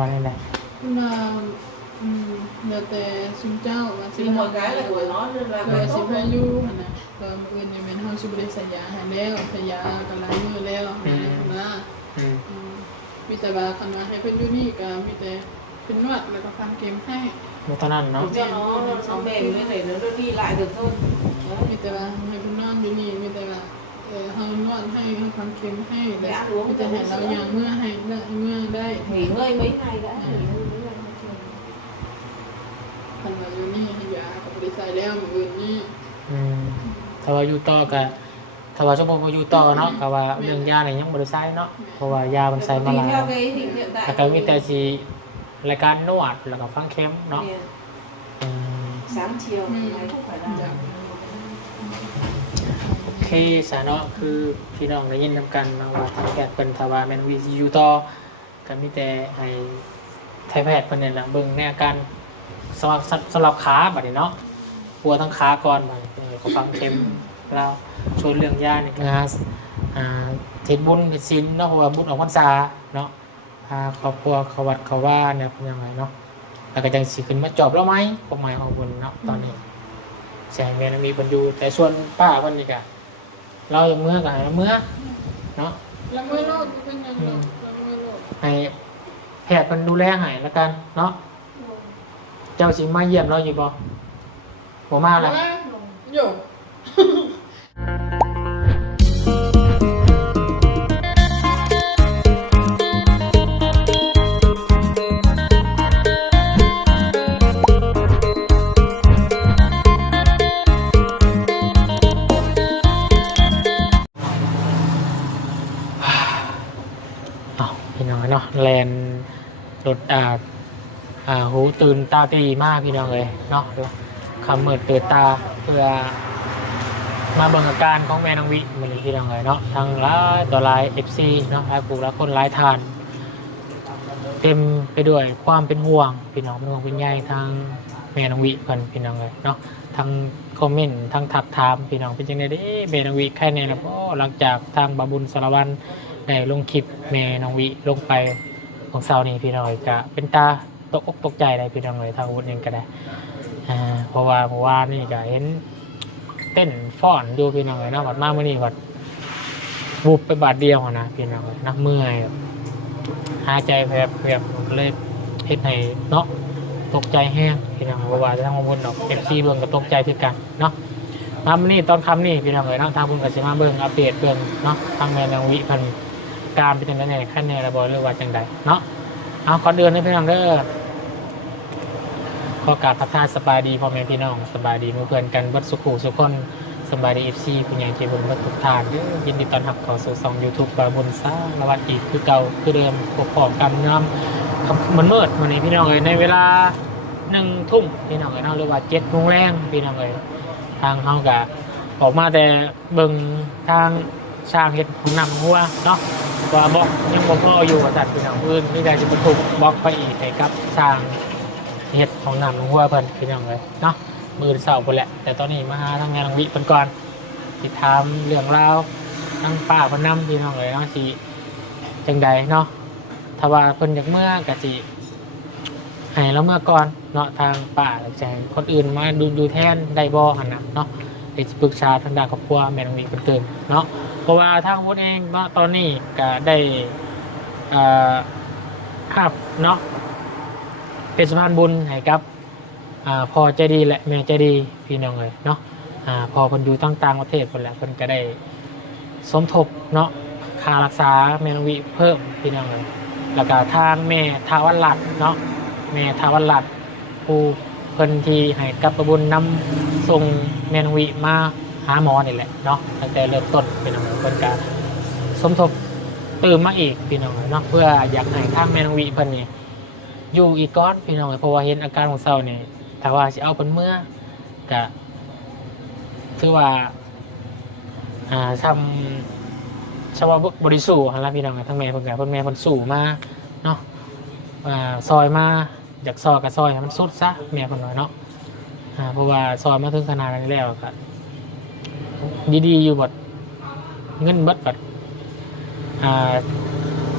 ว่าได้ mà giờ tè xin cháu mà thì xin một cái là của nó là rồi cái xin tốt phải du hả nè rồi một người này mình không xin đi xài giá hàng đeo xài giá còn lại như leoนะมีแต่ว่าคันว่าให้เพิ่นอยู่นี่ก็มีแต่เป็นนวดแล้วก็ฟันเข็มให้ บ่เท่านั้นเนาะ để cho nó mềm như này nó đi lại được thôi. มีแต่ว่าให้เพิ่นนอนอยู่นี่มีแต่ว่าเฮานวดให้เฮาฟันเข็มให้แล้วมีแต่ให้เราอย่างเมื่อให้เมื่อได้ Nghỉ ngơi mấy ngày đã nghỉ ngơi mấy ngày thôi. คันว่าอยู่นี่ให้ยาก็บ่ได้ใส่แล้วมื้ออื่นนี่ ถ้าว่าอยู่ต่อก็ถ้าว่าสมมุติว่าอยู่ต่อเนาะก็ว่าเรื่องยานี่ยังบ่ได้ใช้เนาะเพราะว่ายามันใช้มา Tùy หลาย theo cái hiện tại แล้วก็มีแต่สิรายการนวดแล้วก็ฟังเข็มเนาะ sáng chiều ngày không phải là โอเคซะเนาะคือพี่น้องได้ยินนำกันเนาะว่าทางแพทย์เพิ่นถ้าว่าแม่นวิอยู่ต่อก็มีแต่ให้ไทยแพทย์เพิ่นนี่ล่ะเบิ่งในอาการสำหรับขาบัดนี้เนาะปวดทั้งขาก่อนบัดนี้ก็ฟังเข็มแล้วช่วยเรื่องยานี่ก็เฮ็ดบุญเฮ็ดศีลเนาะเพราะว่าบุญออกพรรษาเนาะพาครอบครัวเข้าวัดเข้าว่าเนี่ยเป็นยังไงเนาะแล้วก็จังสิขึ้นมาจอบแล้วไหมความหมายของบุญเนาะตอนนี้แสงแม่นมีเพิ่นอยู่แต่ส่วนป้าเพิ่นนี่ก็เราอย่างเมื่อก็ให้เมื่อเนาะ แล้วมือโลดเป็นยังไงแล้วมือโลด ให้แพทย์เพิ่นดูแลให้แล้วกันเนาะเจ้าสิมาเยี่ยมเราอยู่บ่บ่มาล่ะ อยู่พี่น้องเนาะแลนรถหูตื่นตาตีมากพี่น้องเลยเนาะคำเมิดตื่นตาเพื่อมาเบิ่งอาการของแม่น้องวิมันนี้พี่น้องเลยเนาะทางหลายตัวหลาย FC เนาะหลายผู้หลายคนหลายทาน เต็มไปด้วยความเป็นห่วงพี่น้องเป็นห่วงเป็นใยทางแม่น้องวิเพิ่นพี่น้องเลยเนาะทั้งคอมเมนต์ทั้งทักถามพี่น้องเป็นจังได๋เด้แม่น้องวิใครแน่ล่ะบ่หลังจากทางบาบุญสารวัตรได้ลงคลิปแม่น้องวิลงไปของเสาร์นี้พี่น้องก็เป็นตาตกอกตกใจได้พี่น้องเลยทางวุฒิเองก็ได้เพราะว่าเมื่อวานนี่ก็เห็นเต้นฟ้อนดูพี่น้องเลยนะวัดมาเมื่อนี้วัดบุบไปบาทเดียวนะพี่น้องนักเมื่อยหายใจแบบเลยเฮ็ดให้เนาะตกใจแห้งพี่น้องเพราะว่าทางวุฒิดอกFCเบิ่งก็ตกใจคือกันเนาะมาเมื่อนี้ตอนค่ำนี่พี่น้องเลยเนาะทางบุญก็สิมาเบิ่งอัปเดตเบิ่งเนาะทางแม่น้องวิเพิ่นการเป็นจังได๋ขั้นแน่ระบ่หรือว่าจังไดเนาะเอาก่อนเดินให้พี่น้องเด้อขอกราบทักทายสบายดีพ่อแม่พี่น้องสบายดีหมู่เพื่อนกันเบิดสุขุสุขคนสบายดี FC ผู้ใหญ่ที่เบิ่งเบิดทุกท่านเด้อยินดีต้อนรับเข้าสู่ช่อง YouTube บาบุญสร้างนวัดอีกคือเก่าคือเดิมพร้อมกันนำมันมืดมื้อนี้พี่น้องเอ้ยในเวลา 1 ทุ่มพี่น้องเอ้ยเนาะหรือว่า7 โมงแรงพี่น้องเอ้ยทางเฮาก็ออกมาแต่เบิ่งทางสร้างเฮ็ดของนำหัวเนาะว่าบล็อกยังบ่พออยู่กับสัตว์พี่น้องอื่นมีแต่จะบรรทุกบล็อกไปอีกให้กับสร้างเฮ็ดของนำหัวเพิ่นพี่น้องเลยเนาะมื้อเช้าพุ่นแหละแต่ตอนนี้มาหาทางงานน้องวิเพิ่นก่อนสิถามเรื่องราวทางป้าเพิ่นนำพี่น้องเลยเนาะสิจังใดเนาะถ้าว่าเพิ่นอยากเมื่อก็สิให้เราเมื่อก่อนเนาะทางป้าแล้วจะให้คนอื่นมาดูแทนได้บ่หั่นน่ะเนาะได้ปรึกษาทางด้านครอบครัวแม่น้องวิเพิ่นเกินเนาะเพราะว่าทางวุฒิเองเนาะตอนนี้ก็ได้ภาพเนาะเป็นสะพานบุญให้กับพ่อใจดีและแม่ใจดีพี่น้องเลยเนาะพอเพิ่นอยู่ต่างประเทศเพิ่นแหละเพิ่นก็ได้สมทบเนาะค่ารักษาแม่น้องวิเพิ่มพี่น้องเลยแล้วก็ทางแม่ทาวันหลัดเนาะแม่ทาวันหลัดผู้เพิ่นที่ให้กับประบุญนำส่งแม่น้องวิมาหาหมอนี่แหละเนาะตั้งแต่เริ่มต้นพี่น้องเพิ่นก็สมทบเติมมาอีกพี่น้องเนาะเพื่ออยากให้ทางแม่น้องวิเพิ่นนี่อยู่อีกก้อนพี่น้องเพราะว่าเห็นอาการของเซานี่ถ้าว่าสิเอาเพิ่นเมื่อก็ถือว่าทำชาวบริสุทธิ์หั่นล่ะพี่น้องทั้งแม่เพิ่นก็เพิ่นแม่เพิ่นสู้มาเนาะซอยมาอยากซอยก็ซอยให้มันสุดซะแม่เพิ่นว่าเนาะเพราะว่าซอยมาถึงขนาดนี้แล้วก็ดีๆอยู่บัดเงินบัด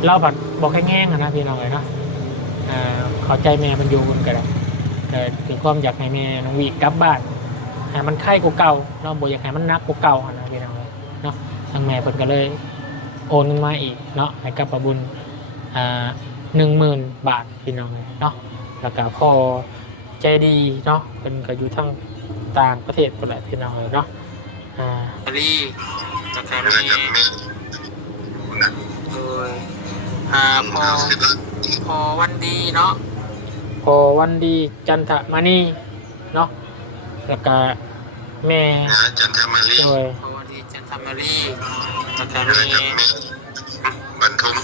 เราบัดบอกแง่งๆนะพี่น้องเลยเนาะ เข้าใจแม่มันอยู่บนกระดาษถึงความอยากให้แม่น้องวิกลับบ้านให้มันไข้กูเก่าเนาะบ่อยากให้มันนักกูเก่านะพี่น้องเนาะทางแม่เพิ่นก็เลยโอนเงินมาอีกเนาะให้กับป้าบุญ10,000 บาทพี่น้องเนาะแล้วก็พ่อใจดีเนาะเพิ่นก็อยู่ทางต่างประเทศก็แหละพี่น้องเนาะรีนะครับมีโดยพอวันดีเนาะพอวันดีจันทมานีเนาะแล้วก็แม่จันทมารีโดยพอวันดีจันทมารีแล้วก็แม่บรรทม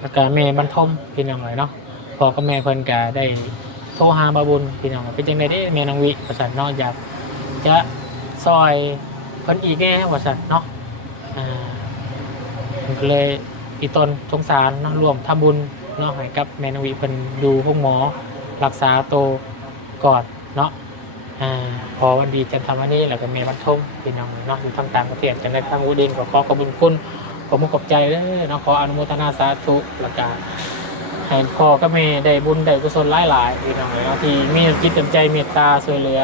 แล้วก็แม่บรรทมพี่น้องเนาะพ่อกับแม่เพิ่นก็ได้โทรหาบาบุญพี่น้องเป็นจังได๋เด้แม่นางวิว่าซั่นเนาะอยากจะซอยเพิ่นอีกแน่ว่าซั่นเนาะมันก็เลยอีตนสงสารเนาะรวมทำบุญเนาะให้กับแม่นางวิเพิ่นดูพวกหมอรักษาโตก่อนเนาะพอวันดีจันทร์วันนี้แล้วก็แม่บรรทมพี่น้องเนาะอยู่ทางต่างประเทศจังได้ทางอุดินขอขอบคุณขอบคุณขอบใจเด้อเนาะขออนุโมทนาสาธุแล้วก็ให้พ่อกับแม่ได้บุญได้กุศลหลายๆพี่น้องเนาะที่มีจิตใจเมตตาช่วยเหลือ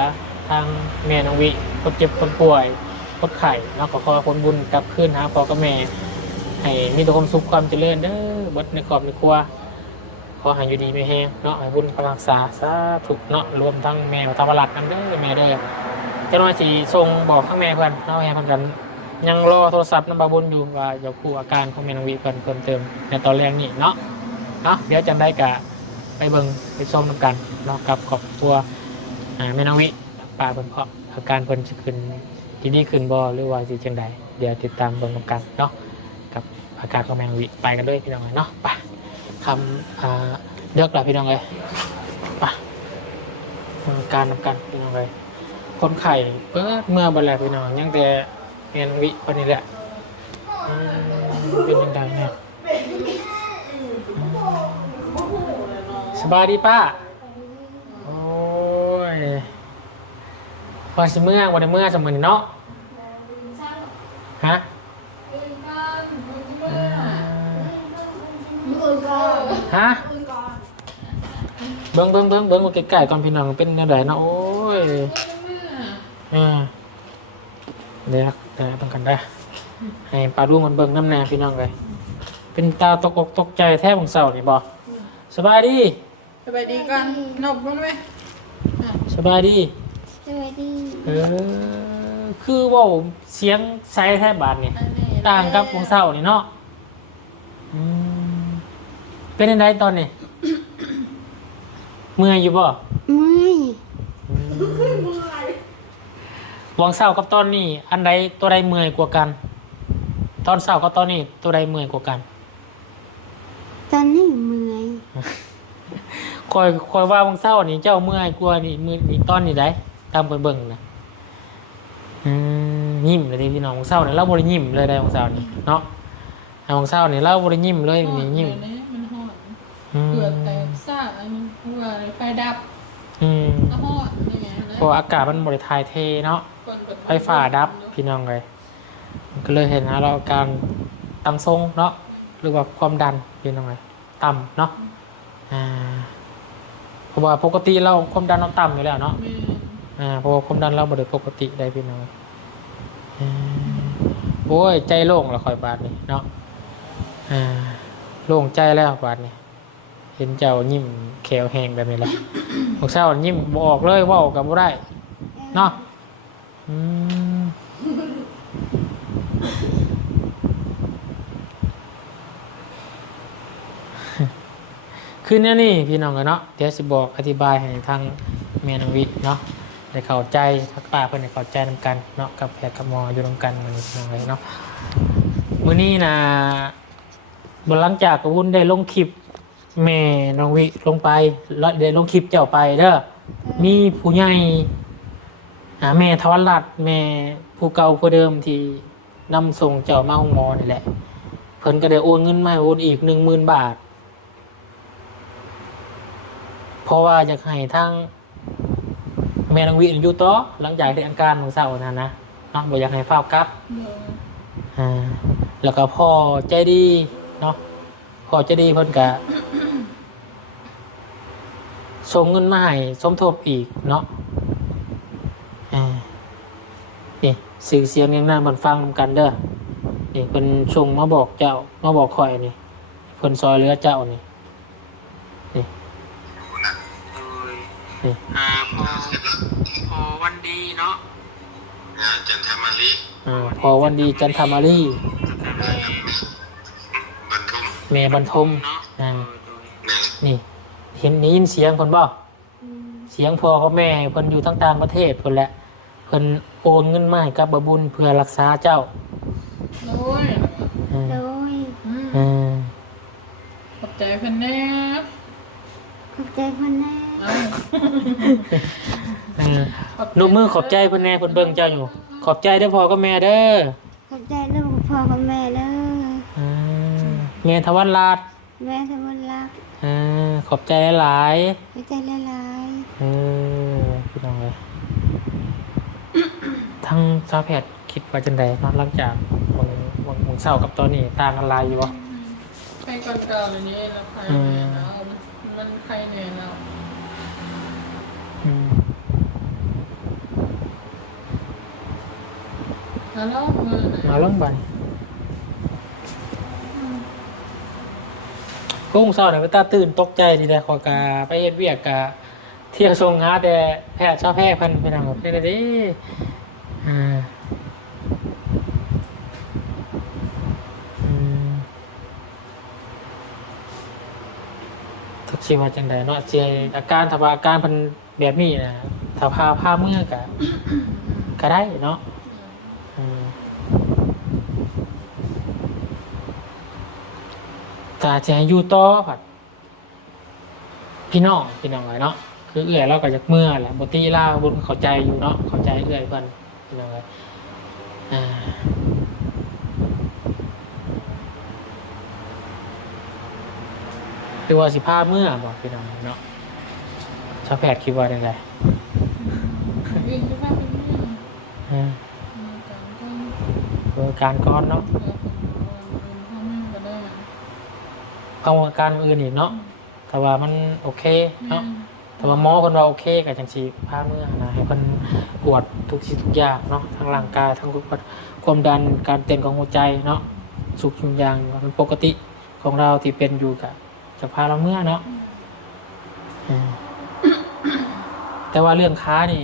ทางแม่นางวิคนเจ็บคนป่วยคนไข้เนาะขอผลบุญกลับคืนหาพ่อกับแม่ให้มีแต่ความสุขความเจริญเด้อบัดในครอบในครัวขอให้อยู่ดีไม่แห้งเนาะให้บุญรักษาสาธุเนาะรวมทั้งแม่ธรรมรัตน์นั่นเด้อแม่เด้อเจ้าน้อยสิส่งบอกทั้งแม่เพิ่นเนาะให้เพิ่นกันยังรอโทรศัพท์นำบาบุญอยู่ว่าจะคู่อาการของแม่นางวิเพิ่มเติมในตอนแรกนี่เนาะเดี๋ยวจังได้กะไปเบิ่งไปชมนำกันเนาะกับครอบครัวแม่นางวิป้าเพิ่นเพาะอาการเพิ่นสิขึ้นที่นี่ขึ้นบ่หรือว่าสิจังใดเดี๋ยวติดตามเบิ่งนำกันเนาะกับอาการของแม่นางวิไปกันด้วยพี่น้องเนาะไปทำเลือกแล้วพี่น้องเลยไปการนำกันพี่น้องเลยคนไข่เปิดเมื่อบันแลพี่น้องยังแต่แม่นางวิคนนี้แหละเป็นยังไงเนี่ยสบายดีป้าโอ้ยพอสิเมื่อวันเมื่อสมัยเนาะฮะฮะเบิ้งมาไกลๆก่อนพี่น้องเป็นอะไรนะโอ้ยเดี๋ยวต้องกันได้ให้ปลาดูมันเบิ้งน้ำแน่พี่น้องเลยเป็นตาตกอกตกใจแทบของเสานี่บอสบายดีกันนกบ้างไหมสบายดีคือว่าเสียงไซแทบบาดนี่ต่างกับของเสานี่เนาะเป็นยังไงตอนนี้ เมื่อยอยู่บ่วางเศร้ากับตอนนี้อันใดตัวใดเมื่อยกว่ากันตอนเศร้ากับตอนนี้ตัวใดเมื่อยกว่ากันตอนนี้เมื่อยคอยว่าวางเศร้านี่เจ้าเมื่อยกว่านี่มือนี่ตอนนี้ได้ตามไปเบิ่งนะยิ้มเลยดิพี่น้องวางเศร้าเนี่ยเราบริยิ้มเลยได้วางเศร้านี่เนาะวางเศร้าเนี่ยเราบริยิ้มเลยนี่ยิ้มเกิดแต่ซ่าอันนี้เกิดไฟดับก็ฮอดนี่ไงเพราะอากาศมันบริทายเทเนาะไฟฟ้าดับพี่น้องเลยก็เลยเห็นนะเราการตั้งทรงเนาะหรือว่าความดันพี่น้องเลยต่ำเนาะเพราะว่าปกติเราความดันเราต่ำอยู่แล้วเนาะเพราะว่าความดันเราบ่ได้ปกติได้พี่น้องโอ้ยใจโล่งแล้วคอยบาดนี่เนาะโล่งใจแล้วบาดนี่เห็นเจ้ายิ้มแขวแหงแบบนี้แหละพวกเจ้ายิ้มบอกเลยว่ากับบ่ได้เนาะคือเนี่ยนี่พี่น้องกันเนาะเดี๋ยวสิบอกอธิบายให้ทางแม่นางวิเนาะได้เข้าใจทักป้าเพิ่นได้เข้าใจนำกันเนาะกับแพทย์กับหมออยู่นำกันมันพี่น้องเลยเนาะมื้อนี้นะหลังจากกวุ้นได้ลงคลิปแม่น้องวิลงไปแล้วได้ลงคลิปเจ้าไปเด้อมีผู้ใหญ่แม่ทวรัตน์แม่ผู้เก่าผู้เดิมที่นำส่งเจ้ามาห้องหมอนี่แหละเพิ่นก็ได้โอนเงินมาโอนอีก 10,000 บาทเพราะว่าอยากให้ทางแม่น้องวิอยู่ต่อหลังจากที่อาการของเศร้านะเนาะบ่อยากให้ฟ้าวกลับแล้วก็พ่อใจดีเนาะพ่อใจดีเพิ่นก็ ส่งเงินมาให้สมทบอีกเนาะนี่สื่อเสียงอย่างนั้นมันฟังกันเด้อนี่เพิ่นส่งมาบอกเจ้ามาบอกข่อยนี่เพิ่นซอยเหลือเจ้านี่นี่นี่พอวันดีเนาะจันทมาลี พอวันดีจันทมารี บรรทุม แม่บรรทมหนึ่ง นี่เห็นนี้ยินเสียงเพิ่นบ่เสียงพ่อกับแม่เพิ่นอยู่ต่างประเทศเพิ่นแหละเพิ่นโอนเงินมาให้กับบบุญเพื่อรักษาเจ้า โอ้ย โดย ขอบใจเพิ่นแน่ ขอบใจคนแน่ เอา นุกมือขอบใจเพิ่นแน่เพิ่นเบิ่งเจ้าอยู่ขอบใจเด้อพ่อกับแม่เด้อ ขอบใจลูกพ่อกับแม่เด้อ แม่ทวันราช แม่สมบูรณ์รัก ขอบใจหลาย ขอบใจหลาย พี่น้องเลยทั้งซาแพทย์คิดว่าจังไดเนาะหลังจากวันเสาร์กับตอนนี้ต่างกันหลายอยู่บ่ ใครก่อนเก่าเลยนี่แล้วใครเนี่ยแล้วมันใครเนี่ยแล้ว แล้วเราเมื่อไหร่ มาลงบันกุ้งเศร้าเนี่ยไปตาตื่นตกใจทีเดียวขอกาไปเฮ็ดเวียกกะเที่ยวทรงหาแต่แพทย์ชาวแพทย์เพิ่นไปนำกับเพิ่นเด้ทุกชีว่าจังไดเนาะเจอาการถ้าว่าอาการเพิ่นแบบนี้นะถ้าพาเมื่อกะก็ได้เนาะถ้าจะให้อยู่ต่อผัดพี่น้องไว้เนาะคือเอื้อยเราก็จากเมื่อแหละบ่ตีลาบ่เข้าใจอยู่เนาะเข้าใจเอื้อยเพิ่นพี่น้องเอ้ยคือว่าสิพาเมื่อบ่พี่น้องเนาะชาวแพทย์คิดว่าจังได วิ่งไปบ้านเป็นเรื่องการก็ การก้อนเนาะ พ่อแม่ก็ได้ เอาอาการอื่นอีกเนาะแต่ว่ามันโอเคเนาะแต่ว่าหมอเพิ่นว่าโอเคก็จังสิพาเมื่อนะให้เพิ่นตรวจทุกสิ่งทุกอย่างเนาะทั้งร่างกายทั้งความดันการเต้นของหัวใจเนาะสุขทุกอย่างมันปกติของเราที่เป็นอยู่ก็จะพาเราเมื่อเนาะแต่ว่าเรื่องค้านี่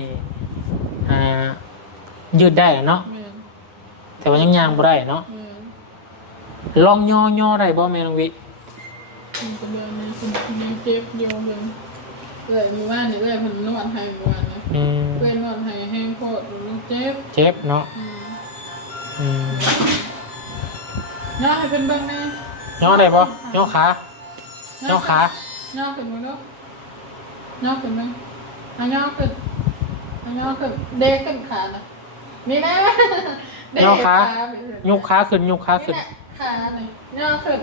ยืดได้เนาะแต่ว่ายังย่างบ่ได้เนาะลองย่อได้บ่แม่น้องวิคุณก็เดินในคุณมีเจ็บโยมเลยมือว่านนี่เลยพันนวดให้มือว่านนะเลยนวดให้แห้งโคตรเจ็บเนาะย่อให้เป็นเบิ้งแน่ย่อได้บ่ย่อขาย่อขา ย่อขึ้นมาดูย่อขึ้นไหมย่อขึ้นเด็กขึ้นขานะนี่นะย่อขายกขาขึ้นขาเลยย่อขึ้น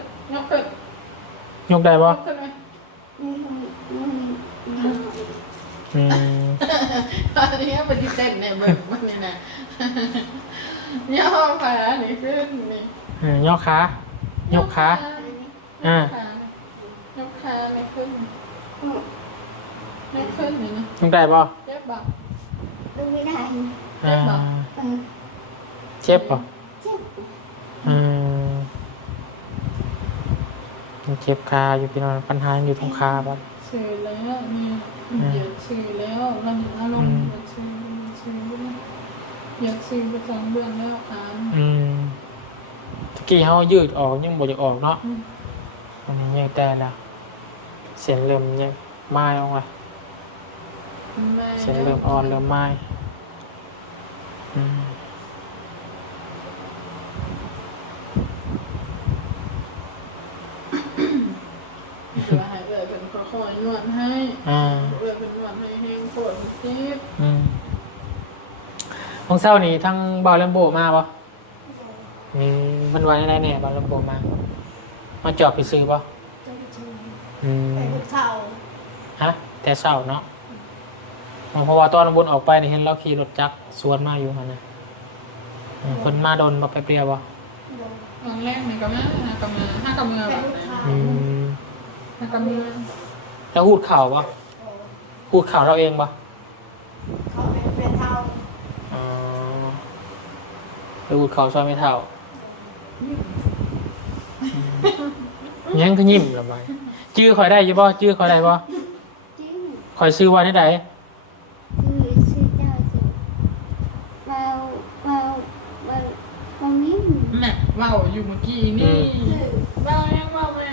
ยกได้บ่ตอนนี้ปฏิเสธเนี่ยเบิกมันนี่นะย่อขานี่ขึ้นนี่ย่อขายกขายกขาไม่ขึ้นนี่นะยกได้บ่เจ็บบ่ดูไม่ได้ เจ็บป่ะเจ็บคาอยู่พี่น้องปัญหาอยู่ตรงคาป่ะชื่อแล้วเนี่ยเหยียดชื่อแล้วมันอารมณ์ชื่อเหยียดชื่อไป2 เดือนแล้วตะกี้เขายืดออกยังบ่จะออกเนาะอันนี้ยังแต่ละเส้นเริ่มยังไม้ออกละเส้นเริ่มอ่อนเริ่มไม้ว่าให้เลยเป็นค่อยๆนวดให้เลยเป็นนวดให้แห้งปวดเจ็บของเศร้านี่ทั้งบอลเลมโบมาปะมันไว้อะไรเนี่ยบอลเลมโบมาจอบไปซื้อปะแต่เช้าฮะแต่เศร้าเนาะเพราะว่าตอนบนออกไปเห็นเราขี่รถจักรสวนมาอยู่มันนะคนมาโดนมาไปเปรียวปะตอนแรกนี่ก็มา5 กำมือแบบ5 กำมือแล้วหูดเข่าปะ อูดข่าวเราเองปะ เขาเป็นเท่า อ๋อไปอูดข่าวซอยไม่เท่ายังก็ยิ้มละไปชื่อคอยได้อยี่บ่ชื่อคอยได้บ่ จริง คอยซื้อไว้ที่ไหน ชื่อเจ้าสิเบาเบาเบาเบามิ้ม แม่เว้าอยู่เมื่อกี้นี่เว้ายังเว้าแม่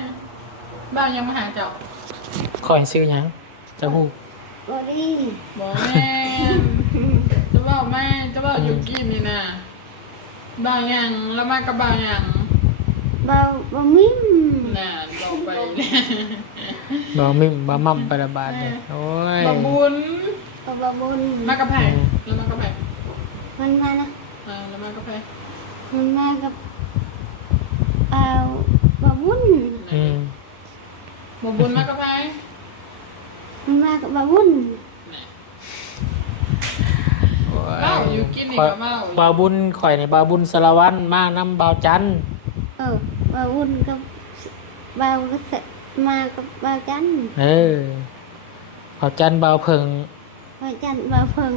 เว้ายังมาหาเจ้า คอยซื้อหยังจะหู บอดี้ บอกแม่จะเว้าแม่จะเว้าอยู่กี้นี่นะเว้ายังแล้วมากับเว้ายัง เบาเบามิ้ม น่ะบอกไปเนี่ย บ่มิมบ่มั่มไประบาดเนี่ยโอ้ย บะบุญ เบาบุญ มากับไผ่แล้วมากับไผ่ มันมานะ แล้วมากับไผ่ มันมากับเบาเบาบุญ อืม บะบุญมากับไผ่ มันมากับเบาบุญ เว้าอยู่กินนี่ก็เว้า บาวบุญข่อยในบาวบุญสารวัตรมาน้ำบาวจันทร์ เบาบุญกับเบาก็เสมากับเบาจันทร์ บาวจันทร์บาวเพิง เบาจันทร์เบาเพิง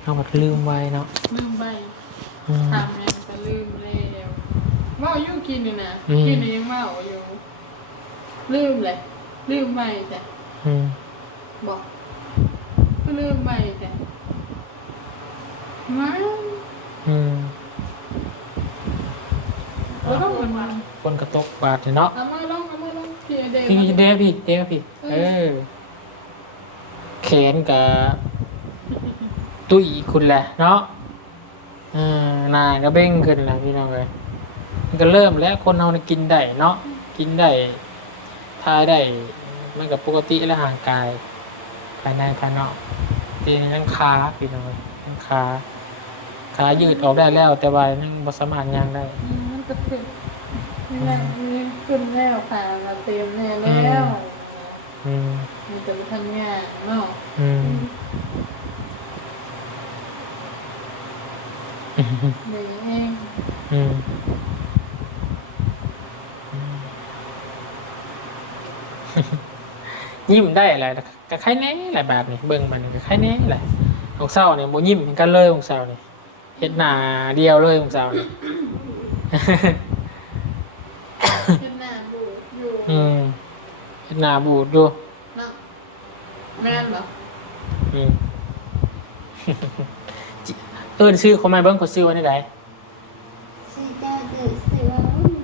เอาหมดลืมไว้เนาะ ลืมไป อืม ทำยังจะลืมแล้วเว้าอยู่กินนี่นะ อืม กินนี่ยังเว้าอยู่ลืมเลยลืมไปจ้ะ อืม บอกก็ลืมไปจ้ะมา อืม แล้วก็เหมือนมา คนกระตกบาดเนี่ยเนาะ เอามาลองพี่เด พี่ ย์ เด้พี่เด้พี่แขนกับตุ้ยคุณแหละเนาะหน้าก็เบ้งขึ้นแหละพี่น้องเลยมันก็เริ่มแล้วคนเราเนี่ยกินได้เนาะกินได้ทายได้มันกับปกติและห่างกายภายในภายนอกตีนยังขาพี่น้องเลยยังขายืดออกได้แล้ว แต่ว่ายังบ่สามารถย่างได้ มันก็ขึ้นนี่แหละนี่ขึ้นแล้วค่ะมาเต็มแน่แล้ว อืม มีแต่ทำงานเนาะ อืม เดี๋ยวเอง อืมยิ้มได้อะไรก็ใครแน่แหละแบบนี้เบิ่งมันก็ใครแน่แหละของเศร้าเนี่ยโมยิ้มกันเลยของเศร้าเนี่ยเฮ็ดหน้าเดียวเลยของเศร้าเนี่ย ขึ้นหน้าบูดอยู่ อืมเฮ็ดหน้าบูดอยู่ เนาะแม่นเหรอ อืม เอิ้นชื่อเขาไม่เบิ่งเขาชื่อว่าได้ได ชื่อเจ้าเดือดเสือบุญ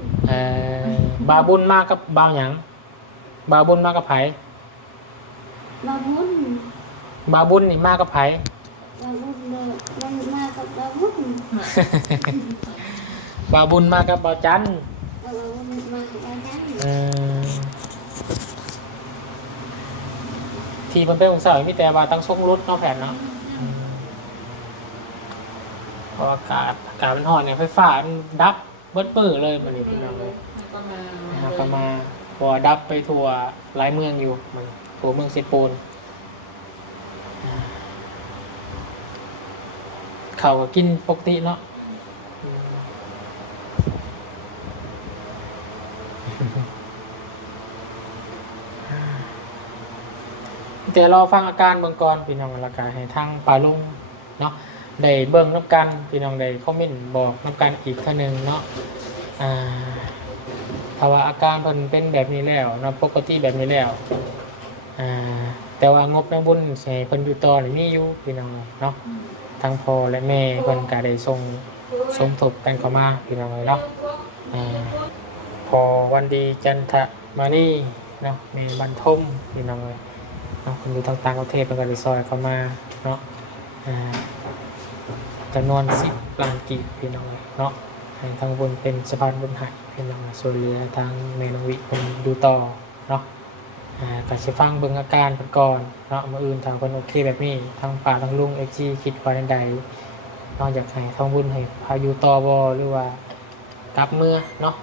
บาบุญมากับบาวหยังบาบุญมากับไผ เบาบุญ บาบุญนี่มากับไผ เบาบุญเดือดมันมากับเบาบุญ บาบุญมากับบาวจันทร์ เบาบุญมากับเบาจันทร์ ที่มันเป็นของเสามีแต่ว่าตั้งทรงรถเนอกแผ่นเนาะเพราะอากาศมันร้อนเนี่ยไฟฟ้ามันดับเบิดปื้อเลยมันนี่พี่น้องเลย ก็มา นะครับก็มาพอดับไปทั่วหลายเมืองอยู่มันทั่วเมืองเซโปนเขาก็กินปกติเนาะแต่รอฟังอาการเบื้องก่อนพี่น้องละกาให้ทางปลาลุงเนาะได้เบิ่งน้ำกันพี่น้องได้คอมเมนต์บอกน้ำกันอีกท่านึงเนาะถ้าว่าอาการเพิ่นเป็นแบบนี้แล้วเนาะปกติแบบนี้แล้วแต่ว่างบในบุญใส่เพิ่นอยู่ต่อนี่มีอยู่พี่น้องเนาะทั้งพ่อและแม่เพิ่นก็ได้ส่งสมทบกันเข้ามาพี่น้องเนาะพอวันดีจันทมานี่เนาะแม่บรรทมพี่น้องเนาะคนอยู่ต่างประเทศเพิ่นก็ได้ซอยเข้ามาเนาะจำนวน10 ล้านกีบพี่น้องเนาะให้ทางบุญเป็นสะพานบุญให้พี่น้องส่วนเหลือทางแม่น้องวิเพิ่นดูต่อเนาะก็สิฟังเบิ่งอาการเพิ่นก่อนเนาะมื้ออื่นถ้าเพิ่นโอเคแบบนี้ทางป้าทางลุง FG คิดว่าใดๆนอกจากให้ทางบุญให้พายุต่อบ่หรือว่ากลับเมื่อเนาะ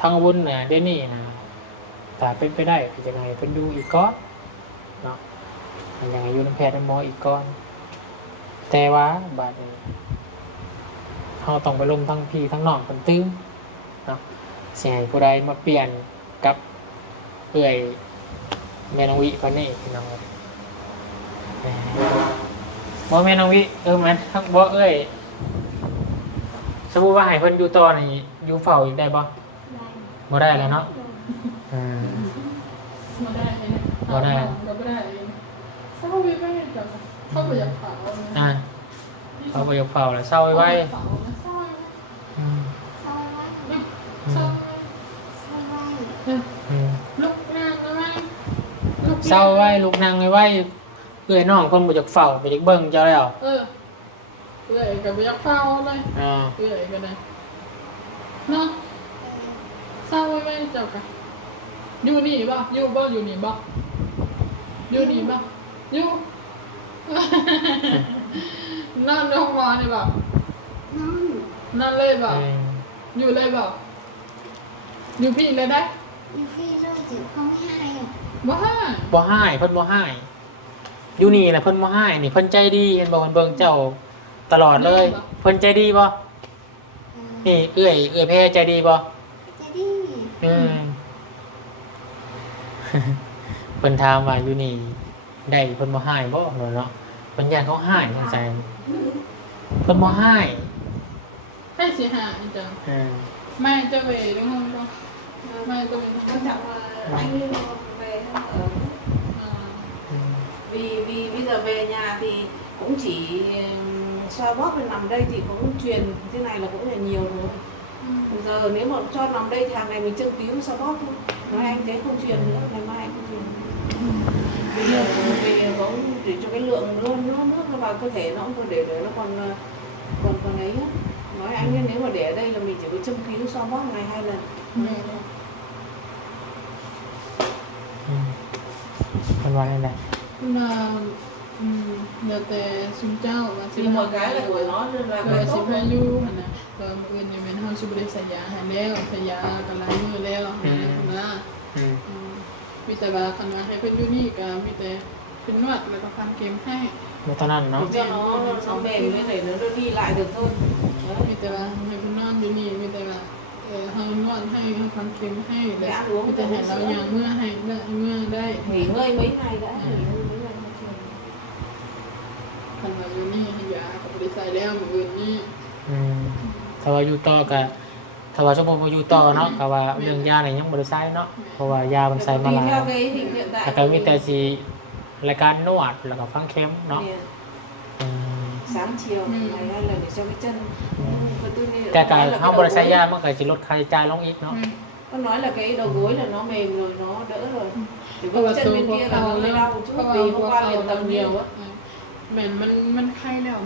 ทางบุญน่ะเดี๋ยวนี้นะถ้าเป็นไปได้ก็จะให้เพิ่นอยู่อีกก่อนเนาะอยากให้อยู่นำแพทย์นำหมออีกก่อนแต่ว่าบัดนี้เราต้องไปลมทั้งพี่ทั้งน้องเป็นตื้อเนาะเสียให้ผู้ใดมาเปลี่ยนกับเอื่อย แม่น้องวิก่อนนี่พี่น้องบ่แม่น้องวิแม่นบ่เอ้ยสมมุติว่าให้เพิ่นอยู่ต่อนี่อยู่เฝ้าอีกได้บ่บ่ได้แล้วเนาะมาได้ไหมเนี่ย บ่ได้ ก็ไม่ได้เองเศร้าไปไม่จังเข้าไปอยากเผา เขาบ่อยากเฝ้าแล้วเศร้าไว้ เผาเศร้า เศร้าไว้ เศร้า เศร้าไว้ ลูกนางนะไหม เศร้าไว้ลูกนางไว้เอ้ยน้องเพิ่นบ่อยากเฝ้าไปอยากเบิ่งเจ้าแล้ว เอื่อยกับอยากเฝ้าเลย อ่า เอื่อยกันเลยเนาะเศร้าไว้เจ้ากันอยู่นี่บ่อยู่บ่อยู่นี่บ่อยู่นี่บ่อยู่ นั่นลงมานี่บ่ นอน นั่นเลยบ่อยู่เลยบ่อยู่พี่เลยได้ อยู่พี่รู้สึกเขาไม่ให้หรอก บ่ฮะ บ่ให้เพิ่นบ่ให้อยู่นี่แหละเพิ่นบ่ให้นี่เพิ่นใจดีเห็นบ่เพิ่นเบิ่งเจ้าตลอดเลยเพิ่นใจดีบ่นี่เอ้ยแพ้ใจดีบ่ จะดี เพิ่นถามว่าอยู่นี่ได้เพิ่นบ่ให้บ่เนาะเพิ่นอยากเขาให้จังซั่นเพิ่นบ่ให้ ให้สิหาจังแม่จะvề đúng không con mẹจะvề quan trọng là anh về vì bây giờ về nhà thì cũng chỉ xoa bóp và nằm đây thì cũng truyền thế này là cũng là nhiều rồi. Bây giờ nếu mà cho nằm đây thì hàng ngày mình châm cứu xoa bóp thôi. Nói anh thế không truyền nữa, ngày mai anh không truyền. Bây giờ về cũng để cho cái lượng nước nó vào cơ thể nó cũng còn để nó còn ấy hết. Nói anh nên nếu mà để ở đây là mình chỉ có châm cứu xoa bóp ngày 2 lần. Con nói đây này là giờ tè xin chào và Thì một cái là của nó là rồi cái xin tốt phải rồi. du hả nè rồi người này mình không xin được xài giá hàng đeo xài giá còn lại như đeoนะมีแต่ว่าคันว่าให้เพิ่นอยู่นี่ก็มีแต่เป็นนวดแล้วก็พันเข็มให้ Một thằng ăn nó Để cho nó mềm với lại nó đi lại được thôi. มีแต่ว่าให้เพิ่นนอนอยู่นี่มีแต่ว่าเฮานวดให้เฮาพันเข็มให้แล้วมีแต่ให้เราอย่างเมื่อให้เมื่อได้ Nghỉ ngơi mấy ngày đã, nghỉ ngơi mấy ngày một chiều. คันว่าอยู่นี่ให้ยาก็บ่ได้ใส่แล้วมื้ออื่นนี่ ถ้าว่าอยู่ต่อก็ถ้าว่าสมมุติว่าอยู่ต่อเนาะก็ว่าเรื่องยานี่ยังบ่ได้ใช้เนาะเพราะว่ายามันใช้มาห Tùy ลาย theo cái hình hiện แต่ tại ก็มีแต่สิรายการนวดแล้วก็ฟังเข็มเนาะ sáng chiều ngày 2 lần để cho cái chân. Và tôi nên แต่ก็ nói là เฮา cái บ่ได้ đầu ใช้ gối. ยามันก็สิลดค่าใช้จ่ายลงอีกเนาะ Con nói là cái đầu gối là nó mềm rồi, nó đỡ rồi. Chỉ เพราะ có ว่า cái ตัว chân bên หัว kia เข่า là nó แล้ว hơi đau một chút เพราะว่า vì หัว hôm qua เข่า luyện ตอน tập เดียว nhiều á. แม่นมันไข้แล้ว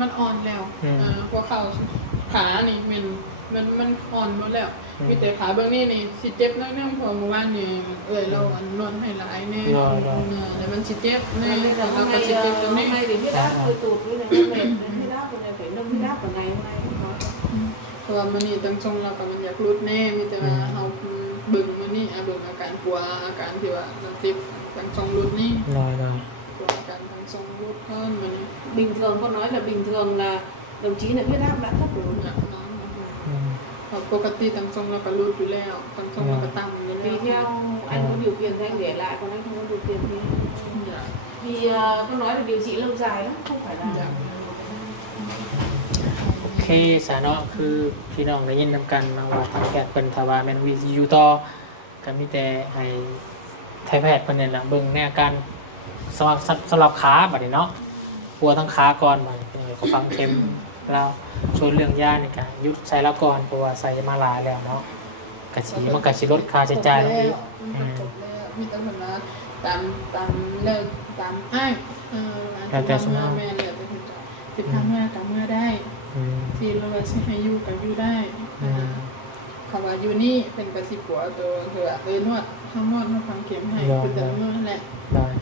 มันอ่อนแล้วหัวเข่าขานี่มันอ่อนหมดแล้วมีแต่ขาเบื้องนี้นี่สิเจ็บน้อยนึงเพราะเมื่อวานนี่เรานอนให้หลายแน่แล้วมันสิเจ็บแน่ Nên là เรา hôm ก็ nay, สิเจ็บตรง hôm นี้ nay thì huyết áp hơi tụt với lại nó mệt, nên huyết áp này phải nâng huyết áp vào ngày hôm nay cũng có. เพราะว่ามันนี่ตั้งทรงเราก็มันอยากรุดแน่มีแต่ว่าเฮาเบิ่งมันนี่เบิ่งอาการกลัวอาการที่ว่าเราเจ็บตั้งทรงรุดนี่ น้อย กลัวอาการตั้งทรงรุดเพิ่นมันนี่ Bình thường con nói là bình thường là đồng chí là huyết áp đã thấp rồi. อยากนอนปกติตั้งทรงเราก็รุดอยู่แล้วตั้งทรงเราก็ต่ำอยู่แล้ว Tùy theo anh có điều kiện thì anh để lại, còn anh không có điều kiện thì vì con nói là điều trị lâu dài lắm, không phải là โอเคสาเนาะคือพี่น้องได้ยินนำกันเนาะว่าทางแพทย์เพิ่นถ้าว่าแม่นวิอยู่ต่อก็มีแต่ให้ไทยแพทย์เพิ่นนี่ล่ะเบิ่งในอาการสำหรับขาบัดนี้เนาะปวดทั้งขาก่อนบัดนี้ก็ฟังเข็มแล้วช่วยเรื่องยานี่ก็หยุดใช้แล้วก่อนเพราะว่าใส่มาหลายแล้วเนาะก็สิมันก็สิลดค่าใช้จ่ายลงอีก มีแต่คนละตามเลิกตามอ้ายแต่สมมติแม่เลยแต่ถึงจะทำเมื่อได้ที่เราสิให้อยู่กับอยู่ได้คำว่าอยู่นี่เป็นกระสิบหัวตัวเถื่อนวดข้างนวดมาฟังเข็มให้คือแต่นวดนั่นแหละ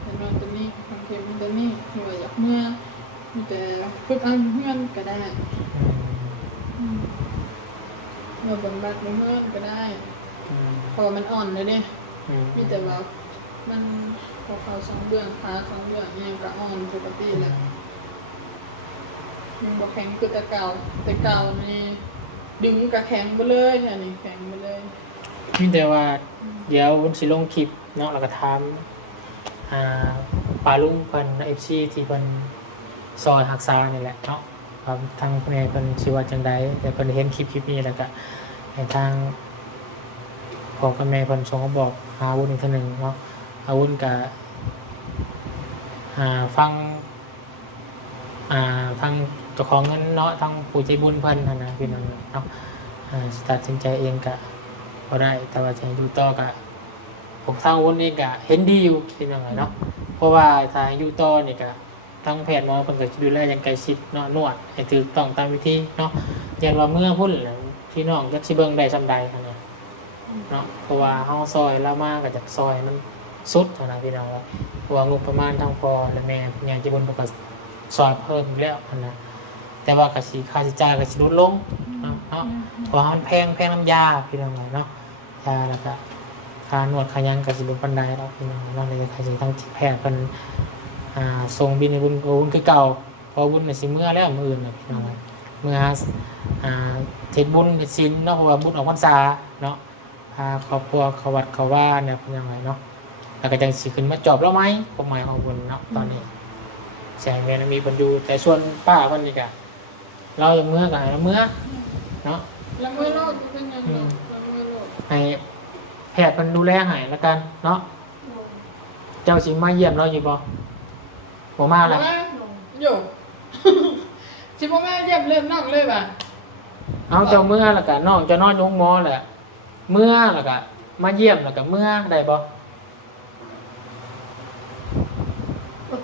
แต่นวดตัวนี้ฟังเข็มตัวนี้หัวอยากเมื่อมีแต่ฝึกเอาเงื่อนก็ได้เมื่อบำบัดเงื่อนก็ได้พอมันอ่อนเลยเนี่ยมีแต่ว่ามันพอเขาสองเบื้องขาสองเบื้องยังก็อ่อนปกติแหละยังบอกแข็งคือแต่เก่านี่ดึงกับแข็งไปเลยแค่นี้แข็งไปเลย มีแต่ว่าเดี๋ยววันสิลงคลิปเนาะแล้วก็ถาม ปลาลุงเพิ่น FC ที่เพิ่นซอยหักษานี่แหละเนาะทางแม่เพิ่นชื่อว่าจังใดแต่เพิ่นเห็นคลิปนี้แล้วก็ให้ทางพ่อกับแม่เพิ่นส่งมาบอกหาวุ้นอีกเทื่อนึงเนาะหาวุ้นก็ฟังทางเจ้าของเงินเนาะทางผู้ใจบุญเพิ่นนั่นนะพี่น้องเนาะตัดสินใจเองก็บ่ได้แต่ว่าจะให้อยู่ต่อก็ผมทางวุ้นเองก็เห็นดีอยู่พี่น้องเนาะเพราะว่าถ้าอยู่ต่อนี่ก็ทางแพทย์หมอเพิ่นก็สิดูแลอย่างใกล้ชิดเนาะนวดให้ถูกต้องตามวิธีเนาะยันว่าเมื่อพุ่นพี่น้องจักสิเบิ่งได้ซำใดคั่นน่ะเนาะเพราะว่าเฮาซอยแล้วมาก็จากซอยมันสุดนะพี่น้องเพราะว่างบประมาณทางพ่อและแม่ญาติบุญเพิ่นก็ซอยเพิ่มอยู่แล้วคั่นน่ะแต่ว่าก็สิค่าใช้จ่ายก็สิลดลงเนาะเพราะมันแพงน้ำยาพี่น้องเนาะยาแล้วก็ค่านวดค่าหยังก็สิบ่ปานใดดอกพี่น้องเนาะเลยค่าสิทางแพทย์เพิ่นส่งบินให้บุญคือเก่าพอบุญน่ะสิเมื่อแล้วมื้ออื่นน่ะพี่น้องเมื่อเฮ็ดบุญเฮ็ดศีลเนาะเพราะว่าบุญออกพรรษาเนาะพาครอบครัวเข้าวัดเข้าว่าเนี่ยเป็นยังไงเนาะแล้วก็จังสิขึ้นมาจอบแล้วไหมความหมายของบุญเนาะตอนนี้แสงแม่มีเพิ่นอยู่แต่ส่วนป้าเพิ่นนี่ก็เราอย่างเมื่อก็ให้เราเมื่อเนาะ ละมือโลดเป็นยังไงละมือโลด ให้แพทย์เพิ่นดูแลให้แล้วกันเนาะเจ้าสิมาเยี่ยมเราอยู่บ่บ่มาล่ะ โยชิบแม่เยี่ยมเล่มนั่งเลยป่ะ เอาเจ้าเมื่อแล้วก็น้องเจ้านอนอยู่ห้องหมอแหละเมื่อแล้วก็มาเยี่ยมแล้วก็เมื่อได้บ่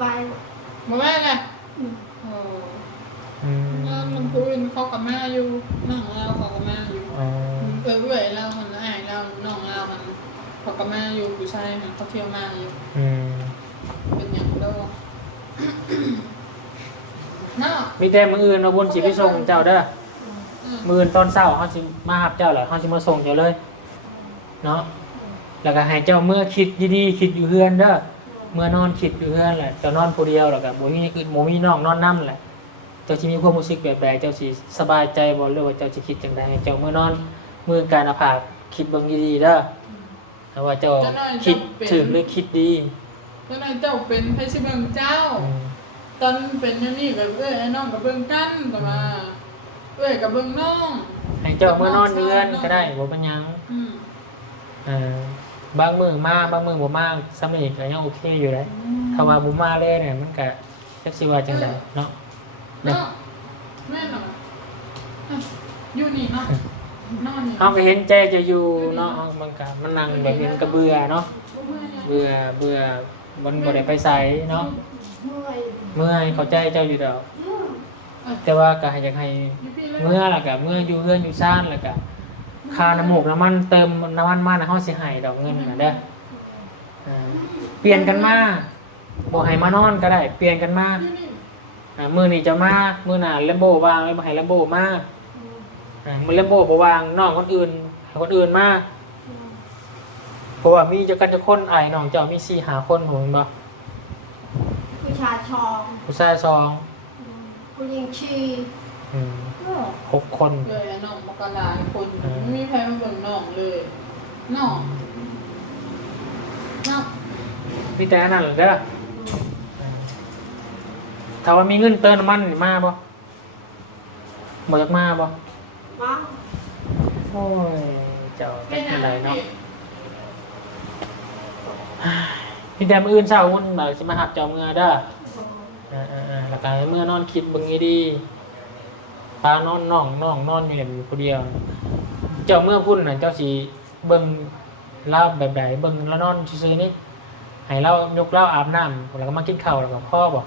ไป มาแม่ไงมันคุยเขากับแม่อยู่น้องเราเขากับแม่อยู่เอื่อยเรามันอ้ายเราน้องเรามันเขากับแม่อยู่ผู้ชายมันเขาเที่ยวมาอยู่เป็นอย่างโลกเนาะ มีแต่มื้ออื่นเราบุญสิไปส่งเจ้าเด้อมื้ออื่นตอนเช้าเฮาสิมารับเจ้าแหละเฮาสิมาส่งเจ้าเลยเนาะแล้วก็ให้เจ้าเมื่อคิดดีๆคิดอยู่เฮือนเด้อเมื่อนอนคิดอยู่เฮือนแหละเจ้านอนผู้เดียวแล้วก็บ่มีน้องนอนนำแหละเจ้าสิมีความรู้สึกแบบใดเจ้าสิสบายใจบ่หรือว่าเจ้าสิคิดจังได๋เจ้ามื้อนอนมื้อการอาภาษคิดเบิ่งดีๆเด้อถ้าว่าเจ้าคิดถึงหรือคิดดี เจ้านายเจ้าเป็นไพสิเบิงเจ้าตอนเป็นอย่างนี้กับไอ้น้องกับเบิงกันก็มากับเบิงน้อง ให้เจ้าเมื่อนอนเรือนก็ได้บ่เป็นหยังบางมื้อมาบางมื้อบ่มาสำนี้ก็ยังโอเคอยู่เลยถ้าว่าบ่มาเลยเนี่ยมันก็จักสิว่าจังได๋เนาะ เนาะแม่เนาะอยู่นี่เนาะนอนนี่ เฮาก็เห็นใจจะอยู่เนาะมันก็มันนั่งแบบนี้มันก็เบื่อเนาะเบื่อมันบ่ได้ไปไสเนาะเมื่อยเข้าใจเจ้าอยู่ดอกแต่ว่าก็อยากให้เมื่อแล้วก็เมื่ออยู่เรือนอยู่ซ่านแล้วก็ค่าน้ำมูกน้ำมันเติมน้ำมันมาน่ะเฮาสิให้ดอกเงินน่ะเด้อเปลี่ยนกันมาบ่ให้มานอนก็ได้เปลี่ยนกันมามื้อนี้จะมามื้อหน้าแลมโบวางเลยบ่ให้แลมโบมามื้อแลมโบบ่วางน้องคนอื่นให้คนอื่นมาเพราะว่ามีเจ้ากันจะคนอ้ายน้องเจ้ามี 4-5 คนผมเห็นบ่ ผู้ชายชอง ผู้ชายผู้หญิงชี 6 คน เลยน้องมกราคนไม่มีใครมาเบิ่งน้องเลยน้องมีแต่อันนั้นเด้อถ้าว่ามีเงินเติมน้ำมันนี่มาบ่บ่อยากมาบ่ มา โอ้ยเจ้าเป็นอะไรเนาะพี่แต่มื้ออื่นเช้าวุ่นบ่สิมาหับเจ้าเมื่อเด้อแล้วก็เมื่อนอนคิดเบิ่งให้ดีพานอนน้องนอนอยู่อย่างผู้เดียวเจ้าเมื่อพุ่นน่ะเจ้าสิเบิ่งเล่าแบบใดเบิ่งแล้วนอนซื่อๆนี่ให้เรายกเล่าอาบน้ำแล้วก็มากินข้าวแล้วก็พ่อบ่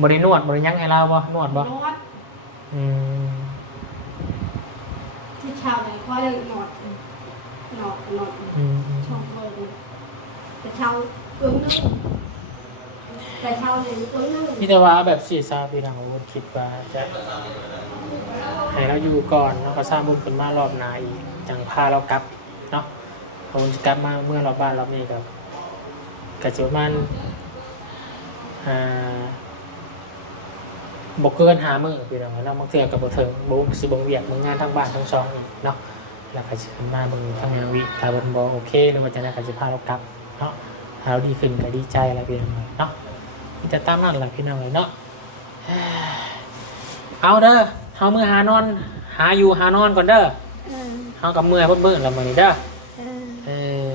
บ่ได้นวดบ่ได้หยังให้เราบ่นวดบ่ นวดที่ชาวไหนก็ยังนวดชอบเลยแต่ชาวเอื้องนึงแต่ชาวเนี่ยเอื้องนึง พี่แต่ว่าแบบสีซาพี่ทางวุฒิคิดว่าจะให้เราอยู่ก่อนแล้วก็สร้างบุญเป็นมารอบหน้าอีกจังพาเรากลับเนาะพอบุญกลับมาเมื่อรอบบ้านรอบนี้ครับก็จะประมาณบ่เกิน5 มื้อพี่น้องเนาะบางเทื่อก็บ่ถึงบ่สิบ่เวียกมึงงานทางบ้านทั้ง2นี่เนาะแล้วก็สิมาเบิ่งทางงานวิถ้าเพิ่นบ่โอเคหรือว่าจังได๋ก็สิพาเรากลับ เนาะเอาดีขึ้นก็ดีใจแล้วพี่น้องเนาะมีแต่ตามนั่นแหละพี่น้องเลยเนาะเอาเด้อเฮามือหานอนหาอยู่หานอนก่อนเด้อเฮากับมือเบิ่นๆแล้วมื้อนี้เด้อเออ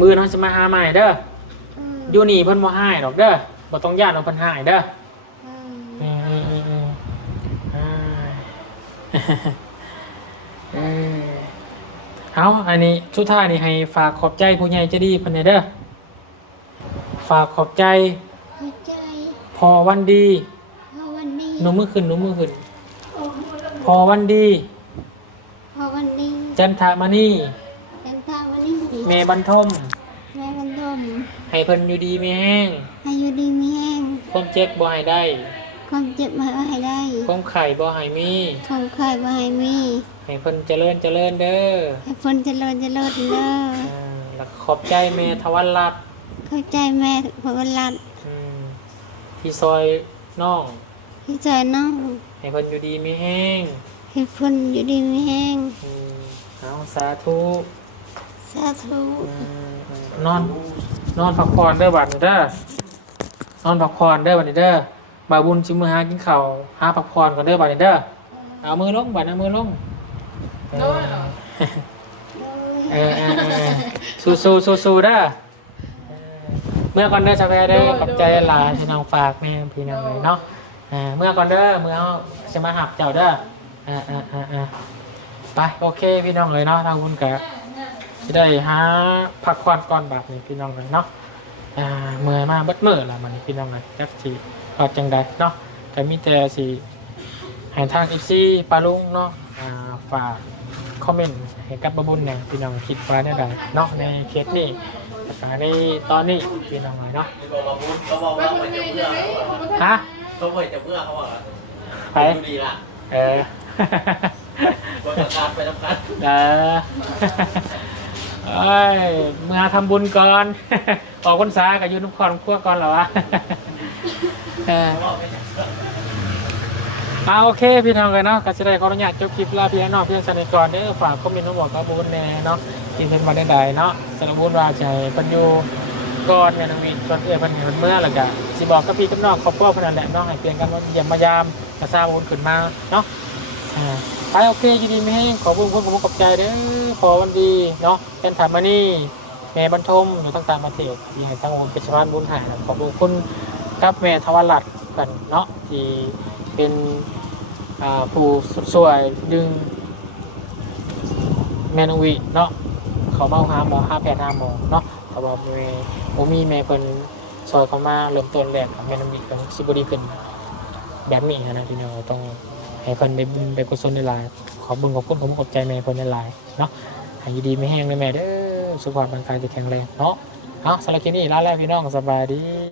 มือเฮาจะมาหาใหม่เด้ออยู่นี่เพิ่นบ่ให้ดอกเด้อบ่ต้องย่านว่าเพิ่นให้เด้อเอาอันนี้สุดท้ายนี่ให้ฝากขอบใจผู้ใหญ่ใจดีเพิ่นเด้อฝากขอบใจ หัวใจ พอวันดี พอวันนี้ หนูมือขึ้นพอวันดี พอวันนี้ จันทามณี เป็นทางวันนี้ แม่บรรทม แม่บรรทม ให้เพิ่นอยู่ดีมีแห้ง ให้อยู่ดีมีแห้ง ความเจ็บบ่ให้ได้ ความเจ็บมาให้ได้ ความไข่บ่ให้มี ความเคยมาให้มี ให้เพิ่นเจริญเด้อ ให้พ้นเจริญเจริญเด้อ แล้วก็ขอบใจแม่ทวันรัตน์ เข้าใจแม่พระวันรัตน์ ที่ซอยน้อง ที่ใจน้อง ให้เพิ่นอยู่ดีมีแห้ง ให้พ้นอยู่ดีมีแห้ง เอาสาธุ สาธุ นอนพักผ่อนเด้อบัดนี้เด้อนอนพักผ่อนเด้อบัดนี้เด้อบ่าวบุญสิมื้อหากินข้าวหาพักผ่อนก่อนเด้อบัดนี้เด้อเอามือลงบัดเอามือลง โดยเหรอ สู้เด้อเมื่อก่อนเด้อชาแพเด้อขอบใจหลายพี่น้องฝากแม่พี่น้องเลยเนาะเมื่อก่อนเด้อเมื่อเอาจะมาหับเจ้าเด้อไปโอเคพี่น้องเลยเนาะทางคุณกะจะได้หาพักผ่อนก่อนแบบนี้พี่น้องเลยเนาะเมื่อมาเบิดมื้อละมันพี่น้องเลยจักสิเอาจังใดเนาะก็มีแต่สิให้ทาง FC ปาลุงเนาะฝากคอมเมนต์ให้กับบบุญเนี่ยพี่น้องคิดว่าได้ใดเนาะในเคสนี้ในตอนนี้พี่น้องเลยเนาะ ไปทำไงจะไหม ฮะ เขาเคยจะเมื่อเขาบอกว่า ไป ดูดีล่ะ บ ริการไปทำการ เอ้ยเมื่อทำบุญก่อน ออกพรรษากับยูนุคอนคั่วก่อนเหรอวะโอเคพี่น้องเลยเนาะก็จะได้ขออนุญาตจบคลิปลาพี่น้องเพียงสนิทก่อนเด้อฝากคอมเมนต์มาบอกกับบุญแน่เนาะที่เป็นมาได้ใดเนาะสารบุญราชัยปัญญูก่อนเนี่ยนวินก่อนเพันเมื่อแล้วก็สิบอกกับพี่กับน้องขอบพ่อพนันแหละน้องให้เปลี่ยนกันเยี่ยมมายามกระซาบุญขึ้นมาเนาะไปโอเคยินดีไม่ให้ขอบุญคุณขอบใจเด้อพอวันดีเนาะเป็นธรรมนี่แม่บรรทมอยู่ตั้งแต่ประเทศที่ให้ทั้งวงเป็นชาวบ้านบุญหาขอบคุณกับแม่ทวารรัตน์กันเนาะที่เป็นผู้สุดสวยดึงแมนวีเนาะเขาเมาหาหมอหาแพทย์หาหมอเนาะแต่ว่ามีแม่เพิ่นซอยเขามาเริ่มต้นแรกแมนวีเป็นซิบดีเป็นแบบนี้นะที่เราต้องให้เพิ่นได้บุญได้กุศลในหลายขอบุญขอบคุณขอบใจแม่เพิ่นในหลายเนาะให้ดีไม่แห้งเลยแม่เด้อสุขภาพร่างกายจะแข็งแรงเนาะสำหรับคลิปนี้ลาแล้วพี่น้องสบายดี